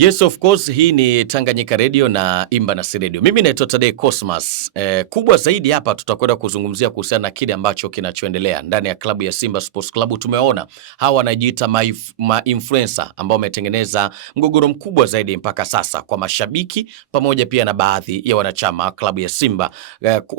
Yes, of course, hii ni Tanganyika Radio na Imba na Si Radio. Mimi naitwa Tadei Cosmas. Kubwa zaidi hapa tutakwenda kuzungumzia kuhusiana na kile ambacho kinachoendelea ndani ya klabu ya Simba Sports Club. Tumeona hawa wanajiita influencer ambao wametengeneza mgogoro mkubwa zaidi mpaka sasa kwa mashabiki pamoja pia na baadhi ya wanachama wa klabu ya Simba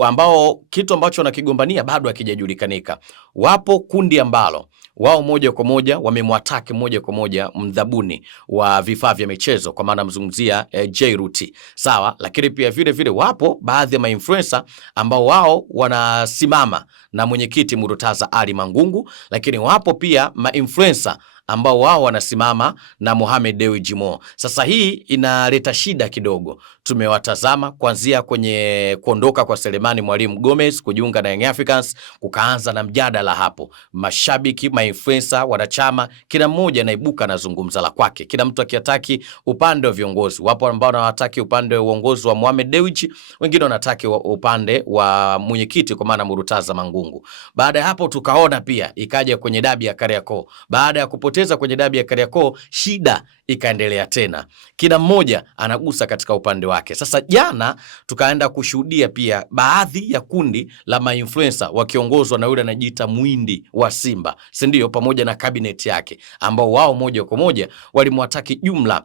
ambao kitu ambacho wanakigombania bado hakijajulikanika. Wapo kundi ambalo wao moja kwa moja wamemwataki moja kwa moja mdhabuni wa vifaa vya michezo kwa maana mzungumzia Jairuti. Sawa, lakini pia vile vile wapo baadhi ya mainfluencer ambao wao wanasimama na mwenyekiti Murtaza Ali Mangungu, lakini wapo pia mainfluencer ambao wao wanasimama na Mohamed Dewji Mo. Sasa hii inaleta shida kidogo. Tumewatazama kuanzia kwenye kuondoka kwa Selemani Mwalimu Gomez kujiunga na Young Africans, kukaanza na mjadala hapo. Mashabiki, mainfluencer, wanachama, kila mmoja anaibuka na zungumza la kwake. Kila mtu akiataki upande wa viongozi. Wapo ambao wanataka upande wa uongozi wa Mohamed Dewji, wengine wanataka upande wa mwenyekiti kwa maana Murtaza Mangungu. Baada ya hapo tukaona pia ikaja kwenye dabi ya Kariakoo. Baada ya kupoteza kwenye dabi ya Kariakoo, shida ikaendelea tena. Kila mmoja anagusa katika upande wake. Sasa jana tukaenda kushuhudia pia baadhi ya kundi la mainfluencer wakiongozwa na yule anajiita Mwindi wa Simba, si ndio, pamoja na cabinet yake ambao wao moja kwa moja walimwataki jumla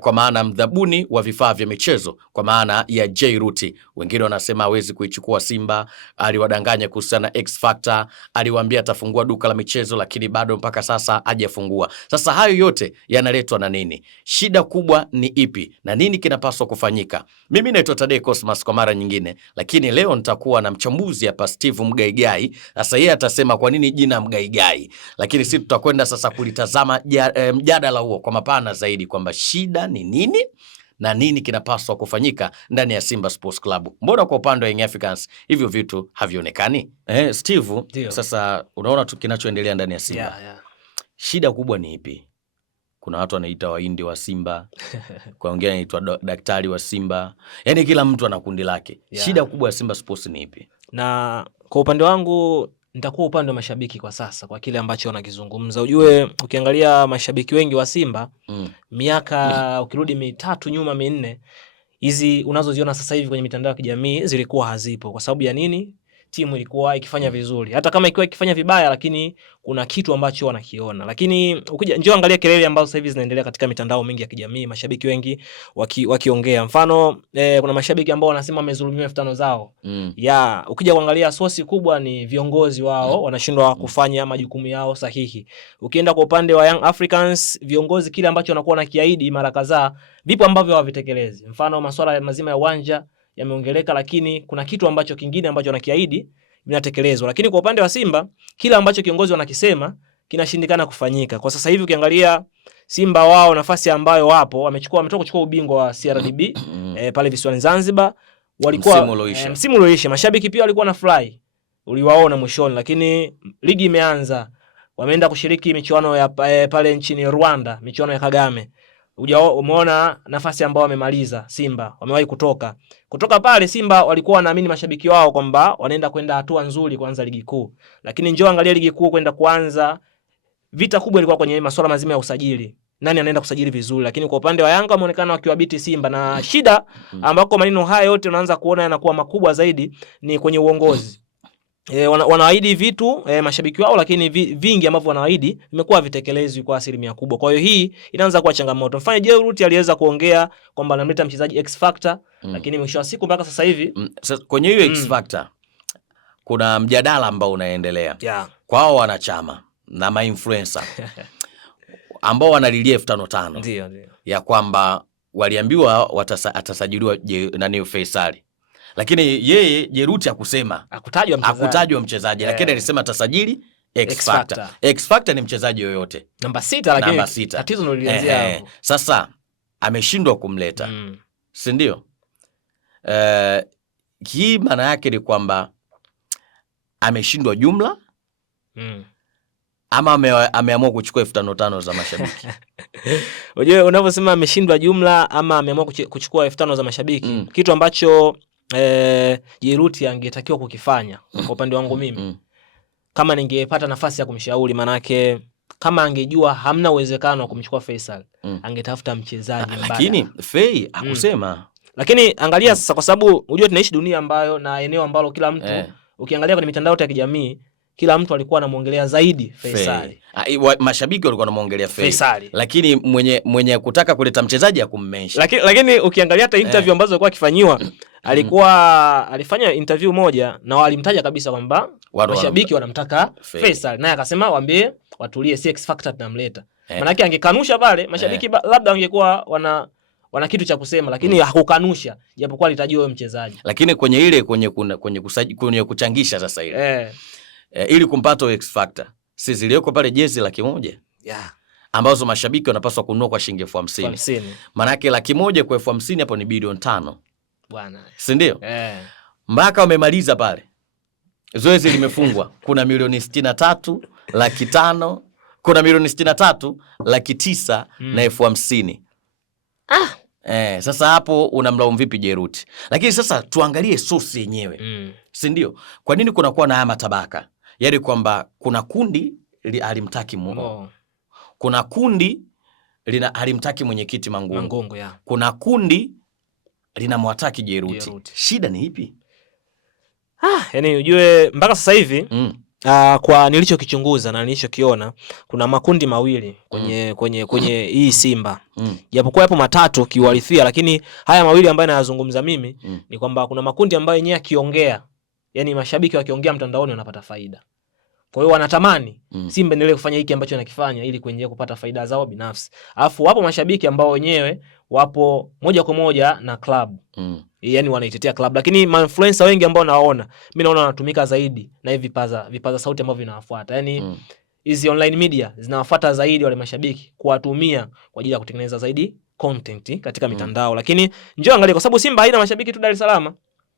kwa maana mdhabuni wa vifaa vya michezo kwa maana ya Jairuti. Wengine wanasema hawezi kuichukua Simba, aliwadanganya kuhusiana na X Factor, aliwaambia atafungua duka la michezo lakini bado mpaka sasa hajafungua. Sasa hayo yote yanaletwa na nini? Shida kubwa ni ipi na nini kinapaswa kufanyika? Mimi naitwa Tadei Cosmas kwa mara nyingine, lakini leo nitakuwa na mchambuzi hapa, Steve Mgaigai. Sasa yeye atasema kwa nini jina Mgaigai, lakini sisi tutakwenda sasa kulitazama mjadala huo kwa mapana zaidi kwamba shida ni nini na nini kinapaswa kufanyika ndani ya Simba Sports Club. Mbona kwa upande wa Young Africans hivyo vitu havionekani? Steve, sasa unaona tu kinachoendelea ndani ya Simba. Shida kubwa ni ipi? Kuna watu wanaita Wahindi wa Simba, kwa wengine anaitwa daktari wa Simba. Yaani kila mtu ana kundi lake. Shida kubwa ya Simba Sports ni ipi? Na kwa upande wangu nitakuwa upande wa mashabiki kwa sasa kwa kile ambacho wanakizungumza. Ujue ukiangalia mashabiki wengi wa Simba miaka ukirudi 3 nyuma 4, hizi unazoziona sasa hivi kwenye mitandao ya kijamii zilikuwa hazipo. Kwa sababu ya nini? Timu ilikuwa ikifanya vizuri. Hata kama ilikuwa ikifanya vibaya, lakini kuna kitu ambacho wanakiona. Lakini ukija njoo angalia kelele ambazo sasa hivi zinaendelea katika mitandao mingi ya kijamii, mashabiki wengi wakiongea. Mfano kuna mashabiki ambao wanasema wamezulumiwa 5,000 zao. Ukija kuangalia sosi kubwa ni viongozi wao wanashindwa kufanya majukumu yao sahihi. Ukienda kwa upande wa Young Africans, viongozi kile ambacho wanakuwa nakiahidi mara kadhaa vipo ambavyo hawavitekelezi. Mfano masuala mazima ya uwanja yameongeleka, lakini kuna kitu ambacho kingine ambacho wanakiahidi vinatekelezwa. Lakini kwa upande wa Simba, kila ambacho kiongozi wanakisema kinashindikana kufanyika. Kwa sasa hivi ukiangalia Simba wao nafasi ambayo wapo wametoka kuchukua ubingwa wa CRDB pale visiwani Zanzibar. Walikuwa msimu ulioisha mashabiki pia walikuwa na fly. Uliwaona mwishoni, lakini ligi imeanza. Wameenda kushiriki michuano ya pale nchini Rwanda, michuano ya Kagame. Umeona nafasi ambao wamemaliza Simba, wamewahi kutoka pale. Simba walikuwa wanaamini mashabiki wao kwamba wanaenda kwenda hatua nzuri kuanza ligi kuu, lakini njoo angalia ligi kuu kwenda kuanza, vita kubwa ilikuwa kwenye masuala mazima ya usajili, nani anaenda kusajili vizuri. Lakini kwa upande wa Yanga wameonekana wakiwabiti Simba, na shida ambako maneno haya yote unaanza kuona yanakuwa makubwa zaidi ni kwenye uongozi. Wanaahidi vitu mashabiki wao, lakini vingi ambavyo wanaahidi vimekuwa vitekelezwi kwa asilimia kubwa. Kwa hiyo hii inaanza kuwa changamoto. Mfano Jairuti aliweza kuongea kwamba anamleta mchezaji X Factor, lakini mwisho wa siku mpaka sasa hivi kwenye hiyo X Factor kuna mjadala ambao unaendelea kwa hao wanachama na mainfluencer ambao wanalilia 5,500 ndio ya kwamba waliambiwa atasajiliwa nani Faisal. Lakini yeye Jairuti hakutajwa mchezaji, lakini alisema atasajili X Factor. X Factor ni mchezaji yoyote namba 6, lakini tatizo ndio lilianzia hapo. Sasa ameshindwa kumleta, si ndio? Hii maana yake ni kwamba ameshindwa jumla ama ameamua kuchukua 5,500 za mashabiki. Unajua unavyosema ameshindwa jumla ama ameamua kuchukua 5,000 za mashabiki, kitu ambacho Jairuti angetakiwa kukifanya kwa upande wangu mimi, kama ningepata nafasi ya kumshauri, manake kama angejua hamna uwezekano wa kumchukua Faisal, angetafuta mchezaji mbadala. Lakini Fei hakusema. Lakini angalia sasa, kwa sababu unajua tunaishi dunia ambayo na eneo ambalo kila mtu ukiangalia kwenye mitandao ya kijamii kila mtu alikuwa anamuongelea zaidi Faisal. Mashabiki walikuwa wanamuongelea Faisal. Lakini mwenye kutaka kuleta mchezaji akummention. Lakini ukiangalia hata interview ambazo alikuwa akifanywa, alifanya interview moja na walimtaja kabisa kwamba mashabiki wanamtaka Faisal. Naye akasema waambie watulie, si X Factor tunamleta. Maana yake angekanusha pale mashabiki labda angekuwa wana kitu cha kusema, lakini hakukanusha japokuwa alitajiwa huyo mchezaji. Lakini kwenye ile kwenye kuchangisha sasa ile ili kumpata X Factor, si zilioko pale jezi 100,000 ambazo mashabiki wanapaswa kununua kwa shilingi 50,000. Maana yake 100,000 kwa 50,000 hapo ni bilioni 5 bwana, si ndio? Mpaka wamemaliza pale, zoezi limefungwa. Kuna milioni 63,500,000, kuna milioni 63,900,000 na 50,000. Sasa hapo unamlaumu vipi Jeruti? Lakini sasa tuangalie source yenyewe, si ndio? Kwa nini kunakuwa na haya matabaka? Yaani kwamba kuna kundi alimtaki Mo, kuna kundi alimtaki mwenyekiti Mangungu, kuna kundi linamwataki Jeruti. Shida ni ipi? Yani ujue mpaka sasa hivi kwa nilichokichunguza na nilichokiona kuna makundi mawili kwenye hii Simba. Japokuwa yapo matatu kiuhalisia, lakini haya mawili ambayo nayazungumza mimi ni kwamba kuna makundi ambayo yenyewe akiongea, yani mashabiki wakiongea mtandaoni wanapata faida. Kwa hiyo wanatamani Simba endelee kufanya hiki ambacho anakifanya ili kuendelea kupata faida zao binafsi. Alafu wapo mashabiki ambao wenyewe wapo moja kwa moja na club. Yani wanaitetea club, lakini influencer wengi ambao naona, mimi naona wanatumika zaidi na hivi vipaza sauti ambavyo vinawafuata. Yani hizi online media zinawafuata zaidi wale mashabiki, kuwatumia kwa ajili ya kutengeneza zaidi content katika mitandao. Lakini njoo angalia, kwa sababu Simba haina mashabiki tu Dar es Salaam,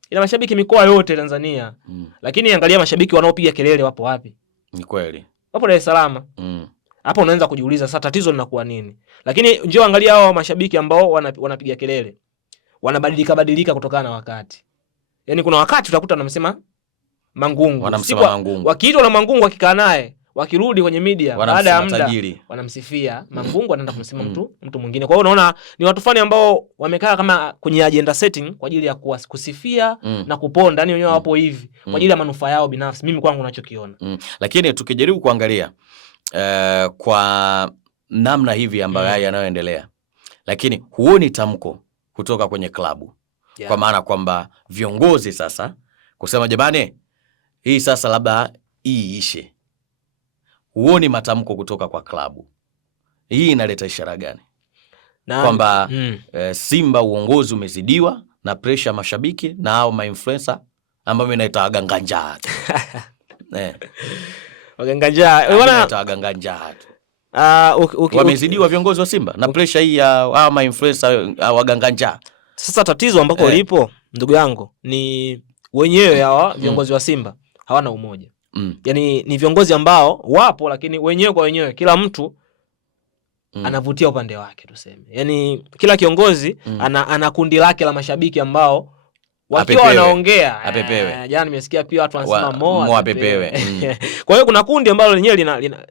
ina mashabiki mikoa yote Tanzania. Lakini angalia mashabiki wanaopiga kelele wapo wapi? Ni kweli wapo Dar es Salaam. Hapo unaanza kujiuliza sasa tatizo linakuwa nini? Lakini njoo angalia hao mashabiki ambao wanapiga kelele, wanabadilika kutokana na wakati. Yani kuna wakati utakuta wanamsema Mangungu, wanamsema Mangungu, wakiitwa na Mangungu wakikaa naye, wakirudi kwenye media baada ya muda wanamsifia Mangungu, anaenda kumsema mtu mwingine. Kwa hiyo unaona ni watu fani ambao wamekaa kama kwenye agenda setting kwa ajili ya kusifia na kuponda, yani wenyewe wapo hivi kwa ajili ya manufaa yao binafsi. Mimi kwangu ninachokiona. Lakini tukijaribu kuangalia kwa namna hivi ambayo haya yanayoendelea, lakini huoni tamko kutoka kwenye klabu. Kwa maana kwamba viongozi sasa kusema jamani, hii sasa labda hii ishe. Huoni matamko kutoka kwa klabu. Hii inaleta ishara gani? Kwamba Simba uongozi umezidiwa na pressure mashabiki na hao ma-influencer ambao inaita waganganja. Waganganja. Wanaita waganganja. Wamezidiwa viongozi wa Simba na pressure hii ya hao ma-influencer waganganja. Sasa tatizo ambako lipo ndugu yangu ni wenyewe hawa viongozi wa Simba hawana umoja. Yani ni viongozi ambao wapo lakini wenyewe kwa wenyewe kila mtu anavutia upande wake tuseme. Yani kila kiongozi ana kundi lake la mashabiki ambao wakiwa wanaongea apepewe. Jana nimesikia pia watu wanasema Mo apepewe. Kwa hiyo kuna kundi ambalo lenyewe lina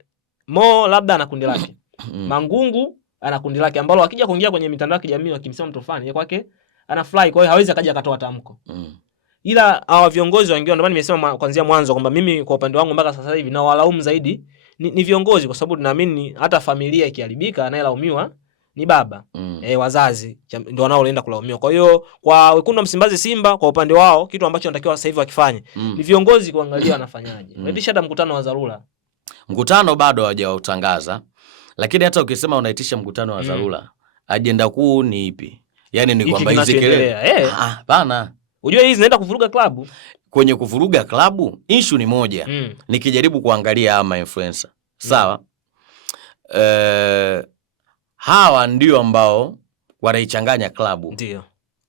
Mo labda ana kundi lake. Mangungu ana kundi lake ambalo akija kuingia kwenye mitandao ya kijamii wakimsema mtu fulani kwake anafly, kwa hiyo hawezi akaja akatoa tamko. Ila hawa viongozi wengine, ndio maana nimesema kuanzia mwanzo kwamba mimi kwa upande wangu mpaka sasa hivi na walaumu zaidi ni viongozi, kwa sababu naamini hata familia ikiharibika anayelaumiwa ni baba. Wazazi ndio wanaoenda kulaumiwa. Kwa hiyo kwa wekundu wa Msimbazi Simba kwa upande wao kitu ambacho wanatakiwa sasa hivi wakifanye ni viongozi kuangalia wanafanyaje. Waitisha hata mkutano wa dharura. Mkutano bado hawajautangaza. Lakini hata ukisema unaitisha mkutano wa dharura, ajenda kuu ni ipi? Yaani ni kwamba hizi kelele. Hapana. Unajua hizi zinaenda kuvuruga klabu. Kwenye kuvuruga klabu, issue ni moja. Nikijaribu kuangalia ama influencer. Sawa? Hawa ndio ambao wanaichanganya klabu. Ndio.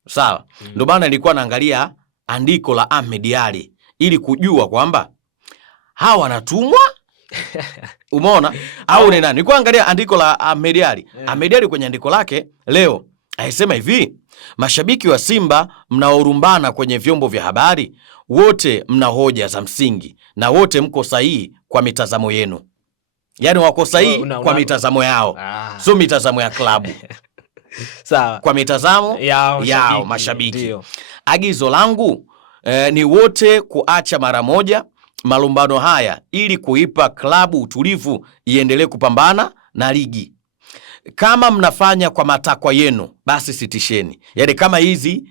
Sawa? Ndio maana nilikuwa naangalia andiko la Ahmed Ally ili kujua kwamba hawa wanatumwa. Umeona? Au ni nani? Nilikuwa angalia andiko la Ahmed Ally. Ahmed Ally kwenye andiko lake leo aisema hivi: mashabiki wa Simba mnaorumbana kwenye vyombo vya habari, wote mna hoja za msingi na wote mko sahihi kwa mitazamo yenu. Yani wako sahihi kwa mitazamo yao. Sio mitazamo ya klabu. Sawa. Kwa mitazamo yao mashabiki. Agizo langu ni wote kuacha mara moja malumbano haya ili kuipa klabu utulivu iendelee kupambana na ligi. Kama mnafanya kwa matakwa yenu basi sitisheni. Yani kama hizi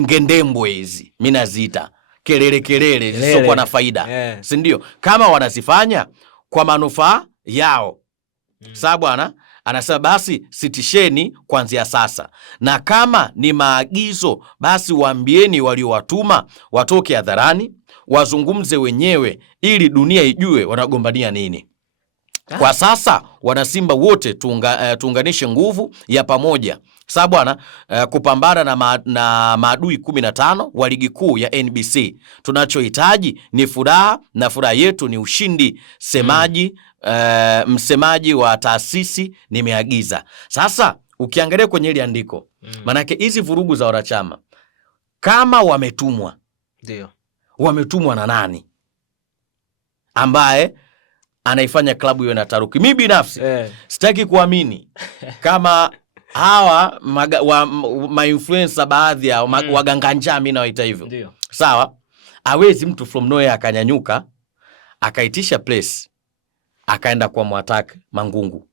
ngendembwe hizi mimi naziita kelele zisizokuwa na faida. Si ndio? Kama wanazifanya kwa manufaa yao. Sawa bwana? Anasema basi sitisheni kuanzia sasa. Na kama ni maagizo basi waambieni waliowatuma watoke hadharani, wazungumze wenyewe ili dunia ijue wanagombania nini. Kwa sasa wanasimba wote tuunganishe nguvu ya pamoja. Sawa bwana, kupambana na maadui 15 wa ligi kuu ya NBC. Tunachohitaji ni furaha na furaha yetu ni ushindi. Msemaji wa taasisi nimeagiza. Sasa ukiangalia kwenye ile andiko, manake hizi vurugu za wanachama kama wametumwa, ndio wametumwa na nani ambaye anaifanya klabu iwe na taruki? Mimi binafsi sitaki kuamini kama hawa ma-influencer baadhi ya waganga njaa, mimi nawaita hivyo. Ndio. Sawa? Hawezi mtu from nowhere akanyanyuka akaitisha place akaenda kwa mwataka Mangungu.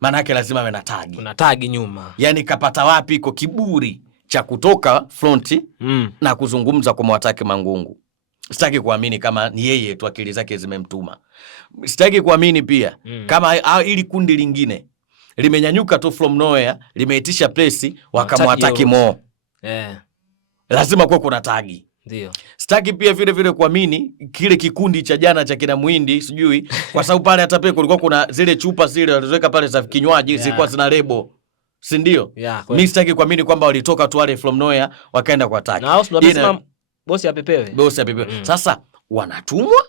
Maana yake lazima awe na tagi. Kuna tagi nyuma. Yani kapata wapi iko kiburi cha kutoka front na kuzungumza kwa mwataka Mangungu? Sitaki kuamini kama ni yeye tu akili zake zimemtuma. Sitaki kuamini pia kama ili kundi lingine limenyanyuka tu from nowhere limeitisha place wakamwataki Mo. Lazima kwa kuna tagi. Ndio. Sitaki pia vile kuamini kile kikundi cha jana cha kina Muhindi sijui kwa sababu pale hata pale kulikuwa kuna zile chupa zile walizoweka pale za kinywaji zilikuwa zina lebo. Si ndio? Mimi sitaki kuamini kwamba walitoka tu wale from nowhere wakaenda kwa tagi. Na tunasema bosi apepewe. Bosi apepewe. Sasa wanatumwa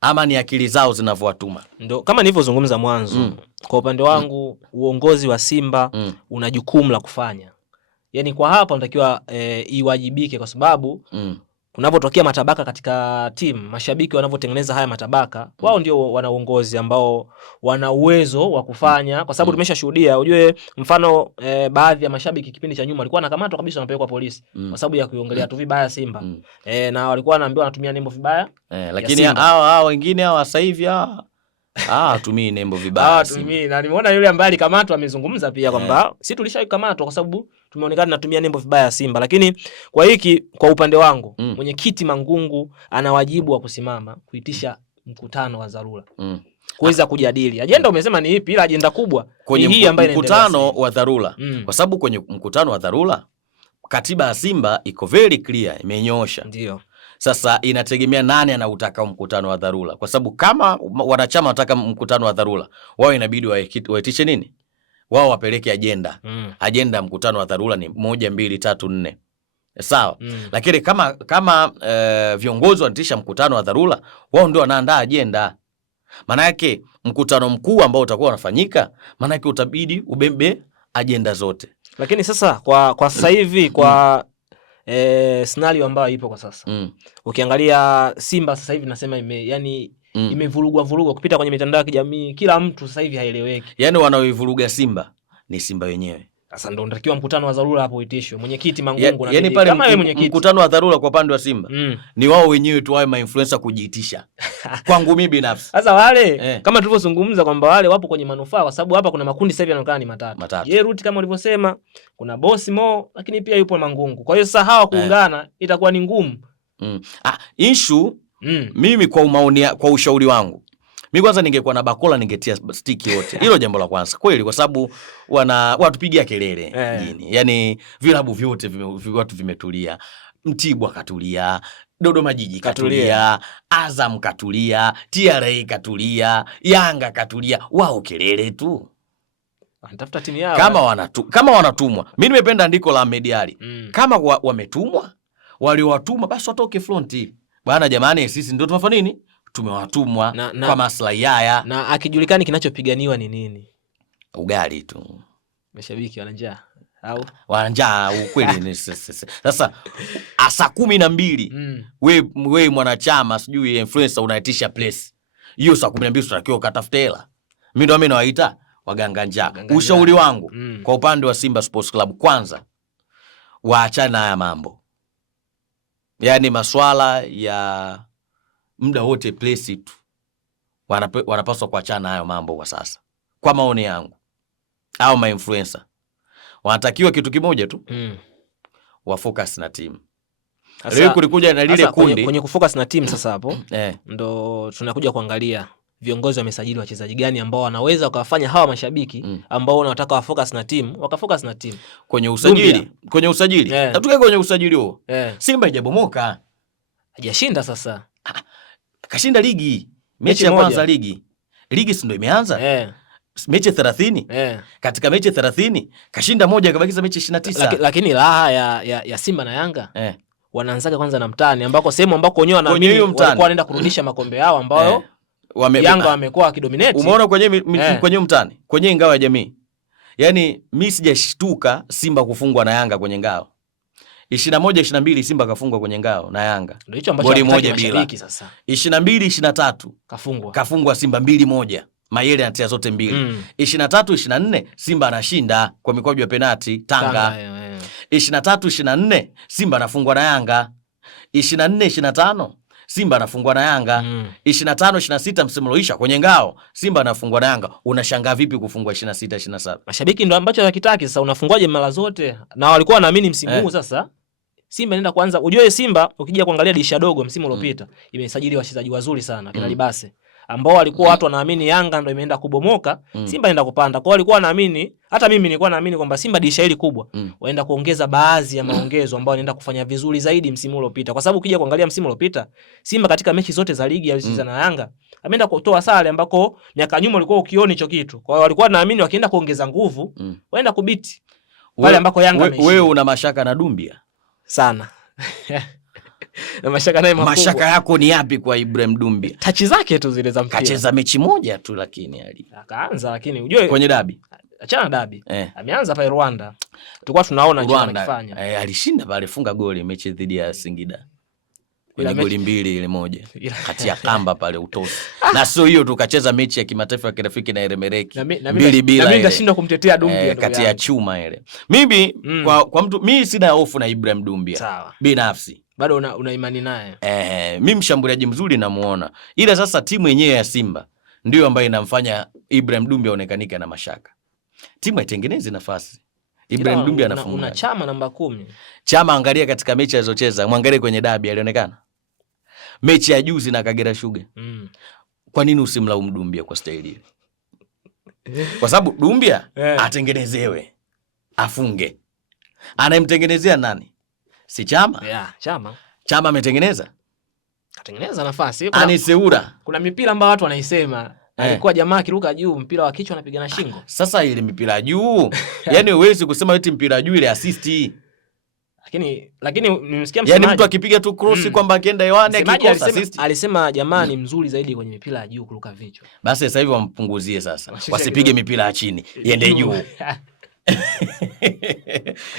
ama ni akili zao zinavyowatuma? Ndio kama nilivyozungumza mwanzo. Kwa upande wangu uongozi wa Simba una jukumu la kufanya. Yani kwa hapa unatakiwa iwajibike kwa sababu kunapotokea matabaka katika timu, mashabiki wanavyotengeneza haya matabaka, wao ndio wana uongozi ambao wana uwezo wa kufanya, kwa sababu tumeshashuhudia, ujue mfano baadhi ya mashabiki kipindi cha nyuma walikuwa wanakamatwa kabisa wanapelekwa polisi kwa sababu ya kuiongelea tu vibaya Simba. Na walikuwa wanaambiwa wanatumia nembo vibaya. Lakini hao wengine hao sasa hivi tumii nembo vibaya. Tumii. Na nimeona yule ambaye alikamatwa amezungumza pia kwamba si tulishakamatwa kwa sababu tumeonekana tunatumia nembo vibaya Simba. Lakini kwa hiki kwa upande wangu mwenyekiti Mangungu ana wajibu wa kusimama kuitisha mkutano wa dharura. Kuweza kujadili. Ajenda umesema ni ipi? Ila ajenda kubwa kwenye hii ambayo mkutano wa dharura. Kwa sababu kwenye mkutano wa dharura katiba ya Simba iko very clear, imenyoosha. Ndio. Sasa inategemea nani anautaka mkutano wa dharura. Kwa sababu kama wanachama wanataka mkutano wa dharura, wao inabidi waitishe nini? Wao wapeleke ajenda. Ajenda mkutano wa dharura ni 1 2 3 4. Sawa? Lakini kama viongozi wanatisha mkutano wa dharura, wao ndio wanaandaa ajenda. Maana yake mkutano mkuu ambao utakuwa unafanyika, maana yake utabidi ubebe ajenda zote. Lakini sasa kwa sasa hivi kwa scenario ambayo ipo kwa sasa. Ukiangalia Simba sasa hivi nasema imevurugwa kupita kwenye mitandao ya kijamii, kila mtu sasa hivi haeleweki. Yani wanaoivuruga Simba ni Simba wenyewe. Sasa ndio unatakiwa mkutano wa dharura hapo uitishwe. Mwenyekiti Mangungu na yani pale kama wewe mwenyekiti. Mkutano wa dharura kwa upande wa Simba ni wao wenyewe tu, wao ma-influencer kujiitisha. Kwangu mimi binafsi. Sasa wale kama tulivyozungumza kwamba wale wapo kwenye manufaa, kwa sababu hapa kuna makundi sasa hivi yanaonekana ni matatu. Yerut kama ulivyosema, kuna boss Mo, lakini pia yupo Mangungu. Kwa hiyo sasa hawa kuungana itakuwa ni ngumu. Issue mimi kwa ushauri wangu, mimi kwanza ningekuwa na bakola ningetia stiki wote. Hilo jambo la kwanza. Kweli kwa sababu watupigia kelele nini. Yaani vilabu vyote watu vimetulia. Mtibwa katulia, Dodoma Jiji katulia, Azam katulia, TRA katulia, Yanga katulia. Wao kelele tu. Wanatafuta timu yao. Kama wanatumwa. Mimi nimependa andiko la Ahmed Ally. Kama wametumwa, waliowatuma basi watoke fronti. Bwana jamani, sisi ndio tunafanya nini? Tumewatumwa kwa maslahi haya. Na akijulikani kinachopiganiwa ni nini? Ugali tu. Mashabiki wana njaa au wana njaa ukweli ni sasa saa 12 wewe mwanachama sijui influencer unaitisha place. hiyo saa 12 tutakiwa ukatafute hela. Mimi ndo mimi nawaita waganga njaa. Ushauri wangu kwa upande wa Simba Sports Club, kwanza waachane na haya mambo. Yaani maswala ya muda wote place tu. Wanapaswa kuachana na hayo mambo kwa sasa. Kwa maoni yangu. Au ma influencer. Wanatakiwa kitu kimoja tu. Wa focus na team. Leo kulikuja na lile kundi kwenye kufocus na team sasa hapo. Ndo tunakuja kuangalia viongozi wamesajili wachezaji gani ambao wanaweza wakawafanya hawa mashabiki ambao wanataka wa focus na team wakafocus na team kwenye usajili. Kwenye usajili. Natuke kwenye usajili huo. Simba haijabomoka. Hajashinda sasa. Kashinda ligi. Mechi ya kwanza ligi. Ligi si ndio imeanza? Mechi 30. Katika mechi 30 kashinda moja, kabakiza mechi 29. Lakini raha ya Simba na Yanga wanaanzaga kwanza na mtani ambako sehemu ambako wenyewe wanaamini walikuwa wanaenda kurudisha makombe yao ambayo Yanga wamekuwa wakidominate. Umeona kwenye mtani, kwenye ngao ya jamii. Yaani mimi sijashtuka Simba kufungwa na Yanga kwenye ngao. 21-22 Simba kafungwa kwenye ngao na Yanga. Ndio hicho ambacho anataka mashabiki sasa. 22-23 kafungwa Simba 2-1. Mayele anatia zote mbili. 23-24 Simba anashinda kwa mikwaju ya penalti Tanga. 23-24 Simba anafungwa na Yanga. 24-25 Simba anafungwa na Yanga. 25-26 msimu uliisha kwenye ngao Simba anafungwa na Yanga. Unashangaa vipi kufungwa 26-27? Mashabiki ndio ambacho hakitaki sasa, unafungwaje mara zote? Na walikuwa wanaamini msimu huu sasa Simba inaenda kwanza. Ujue Simba ukija kuangalia dirisha dogo msimu uliopita imesajili wachezaji wazuri sana kina Libase ambao walikuwa watu wanaamini Yanga ndio imeenda kubomoka, Simba inaenda kupanda. Kwa walikuwa wanaamini, hata mimi nilikuwa naamini kwamba Simba dirisha hili kubwa waenda kuongeza baadhi ya maongezo ambao wanaenda kufanya vizuri zaidi msimu uliopita. Kwa sababu ukija kuangalia msimu uliopita Simba katika mechi zote za ligi alizocheza na Yanga ameenda kutoa sare ambako miaka nyuma ulikuwa ukioni hicho kitu. Kwa hiyo walikuwa naamini wakienda kuongeza nguvu waenda kubiti pale ambako Yanga ameshinda. Wewe una mashaka na Dumbia sana. Na mashaka naye makubwa. Mashaka yako ni yapi kwa Ibrahim Dumbia? Tachi zake tu zile za mpira. Kacheza mechi moja tu lakini akaanza, lakini ujue kwenye dabi. Achana dabi. Ameanza pale Rwanda. Tulikuwa tunaona nje anafanya. Alishinda pale, alifunga goli mechi dhidi ya Singida. Ile goli 2 ile moja. Kati ya kamba pale utosi. Na sio hiyo tu, kacheza mechi ya kimataifa ya kirafiki na Eremereki. 2-2. Na mimi ndashindwa kumtetea Dumbia kati ya chuma ile. Mimi kwa mtu mimi sina hofu na Ibrahim Dumbia. Sawa. Binafsi. Bado una imani naye? Mimi mshambuliaji mzuri namuona. Ila sasa timu yenyewe ya Simba ndio ambayo inamfanya Ibrahim Dumbia aonekanike na mashaka. Timu haitengenezi nafasi. Ibrahim Dumbia anafunga. Una Chama namba 10. Chama, angalia katika mechi alizocheza, muangalie kwenye dabi alionekana. Mechi ya juzi na Kagera Sugar. Kwa nini usimlaumu Dumbia kwa staili ile? Kwa sababu Dumbia atengenezewe, afunge. Anayemtengenezea nani? Si Chama? Chama ametengeneza? Atengeneza nafasi. Aniseura. Kuna mipira ambayo watu wanaisema alikuwa jamaa akiruka juu mpira wa kichwa anapiga na shingo. Sasa ile mipira juu, yani huwezi kusema eti mpira juu ile assist. Lakini nimesikia msemaji, yani mtu akipiga tu cross kwamba akienda hewani akikosa assist. Alisema jamaa ni mzuri zaidi kwenye mipira ya juu kuruka vichwa. Basi sasa hivi wampunguzie sasa. Wasipige mipira ya chini, iende juu.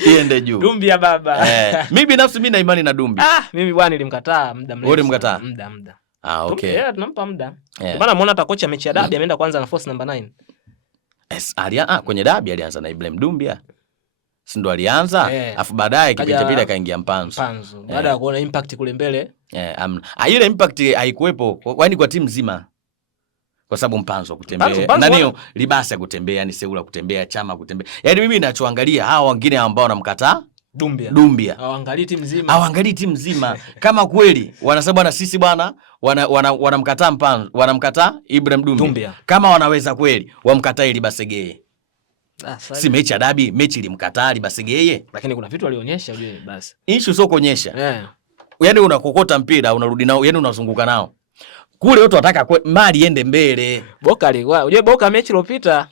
Iende juu. Dumbia baba. Mimi binafsi mimi na imani na Dumbia. Mimi bwana nilimkataa muda mrefu. Wewe ulimkataa? Muda. Okay. Tunampa muda. Bwana muona hata kocha mechi ya dabi ameenda kwanza na force number 9. Kwenye dabi alianza na Ibrahim Dumbia. Si ndo alianza? Afu baadaye kipindi pili akaingia Mpanzu. Baada ya kuona impact kule mbele. Ile impact haikuepo kwani kwa timu nzima. Kwa sababu Mpanzu kutembea. Nani Libasa kutembea, ni Seula kutembea, Chama kutembea. Yaani mimi ninachoangalia hawa wengine ambao wanamkataa Dumbia. Hawaangalii timu nzima. Kama kweli wanasema bwana sisi bwana wanamkataa Mpanzu, wanamkataa Ibrahim Dumbia. Kama wanaweza kweli wamkataa Libasegeye. Si mechi ya dabi, mechi ilimkataa Libasegeye. Lakini kuna vitu alionyesha ujue basi. Issue sio kuonyesha. Yaani unakokota mpira, unarudi nao, yaani unazunguka nao. Kule watu wataka mali iende mbele. Boka alikuwa, unajua Boka mechi iliyopita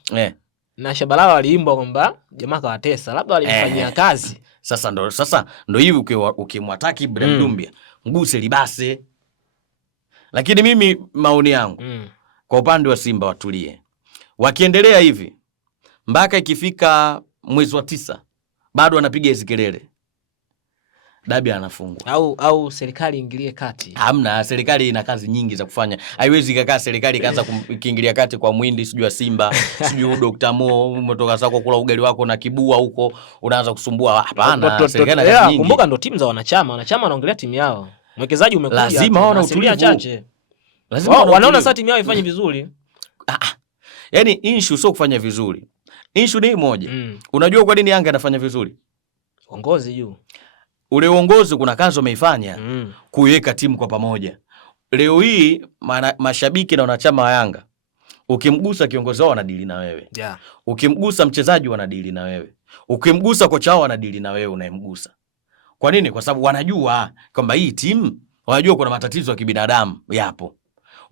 na Shabalala waliimba kwamba jamaa kawatesa, labda walimfanyia kazi. Sasa ndo hivi ukimwataki Ibrahim Dumbia, mguse Libase. Lakini mimi maoni yangu kwa upande wa Simba watulie. Wakiendelea hivi mpaka ikifika mwezi wa 9 bado wanapiga hizo kelele. dabi anafungwa. Au serikali ingilie kati. Hamna, serikali ina kazi nyingi za kufanya. Haiwezi kakaa serikali kaanza kuingilia kati kwa Mwindi sijui wa Simba, sijui Dr. Mo, umetoka zako kula ugali wako na kibua huko, unaanza kusumbua. Hapana, serikali ina kazi nyingi. Kumbuka ndo timu za wanachama wanaongelea timu yao. Mwekezaji umekuja. Lazima waone utulivu chache. Lazima wanaona sasa timu yao ifanye vizuri. Yaani issue sio kufanya vizuri. Issue ni moja. Unajua kwa nini Yanga anafanya vizuri? Uongozi juu. Ule uongozi kuna kazi wameifanya kuiweka timu kwa pamoja. Leo hii mashabiki na wanachama wa Yanga, ukimgusa kiongozi wao wanadili na wewe. Yeah. Ukimgusa mchezaji wanadili na wewe. Ukimgusa kocha wao wanadili na wewe unayemgusa. Kwa nini? Kwa sababu wanajua kwamba hii timu, wanajua kuna matatizo ya kibinadamu yapo.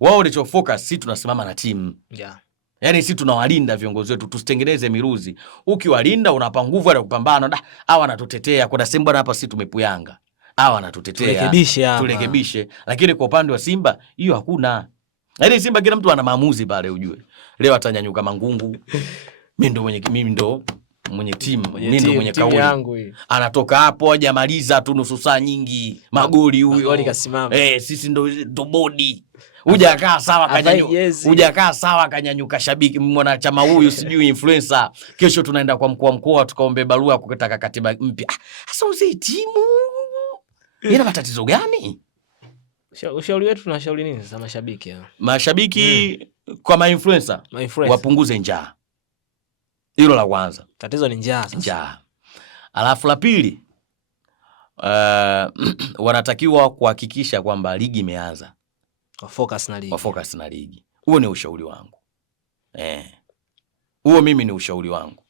Wao walicho focus, sisi tunasimama na timu. Yeah. Yaani sisi tunawalinda viongozi wetu, tusitengeneze miruzi. Ukiwalinda unapa nguvu ya kupambana. Hawa wanatutetea, kuna Simba hapa sisi tumepuyanga. Hawa wanatutetea. Turekebishe. Lakini kwa upande wa Simba hiyo hakuna. Yaani Simba kila mtu ana maamuzi pale ujue. Leo atanyanyuka Mangungu. Mimi ndo mwenye timu, mimi ndo mwenye kauli. Anatoka hapo hajamaliza tu nusu saa nyingi. Magoli huyo. Sisi ndo bodi. Hujakaa sawa kanyanyuka shabiki mwanachama huyu sijui influencer. Kesho tunaenda kwa mkuu wa mkoa tukaombe barua kukitaka katiba mpya. Sasa uzee timu ina matatizo gani? Ushauri wetu tunashauri nini sasa mashabiki hao? Mashabiki kwa ma-influencer wapunguze njaa. Hilo la kwanza. Tatizo ni njaa sasa. Njaa. Alafu la pili wanatakiwa kuhakikisha kwamba ligi imeanza. Focus na ligi. Huo ni ushauri wangu. Huo mimi ni ushauri wangu.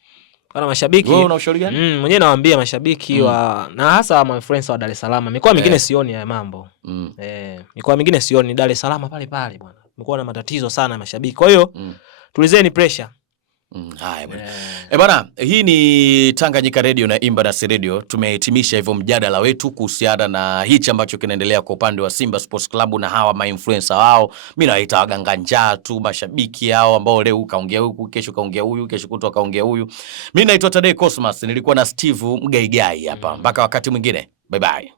Kana mashabiki. Wewe una ushauri gani? Mwenyewe nawaambia mashabiki na hasa ma-influencer wa Dar es Salaam. Mikoa mingine sioni haya mambo. Mikoa mingine sioni, Dar es Salaam pale pale bwana. Mikoa na matatizo sana ya mashabiki. Kwa hiyo tulizeni pressure. Haya bwana. Bwana, hii ni Tanganyika Radio na Imba Nasi Radio. Tumehitimisha hivyo mjadala wetu kuhusiana na hichi ambacho kinaendelea kwa upande wa Simba Sports Club na hawa ma-influencer wao. Mimi nawaita waganga njaa tu mashabiki hao ambao leo kaongea huku, kesho kaongea huyu, kesho kutwa kaongea huyu. Mimi naitwa Tadei Cosmas, nilikuwa na Steve Mgaigai hapa. Mpaka wakati mwingine. Bye bye.